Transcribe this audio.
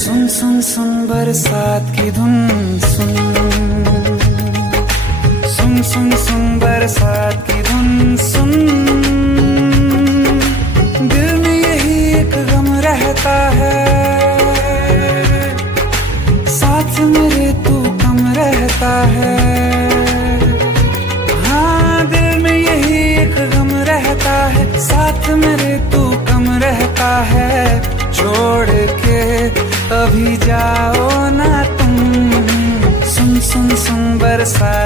सुन सुन सुन बरसात की धुन सुन, सुन सुन सुन बरसात की धुन सुन। दिल में यही एक गम रहता है, साथ मेरे तू कम रहता है। हाँ दिल में यही एक गम रहता है, साथ मेरे तू कम रहता है। छोड़ के अभी जाओ ना तुम, सुन सुन सुन बरसात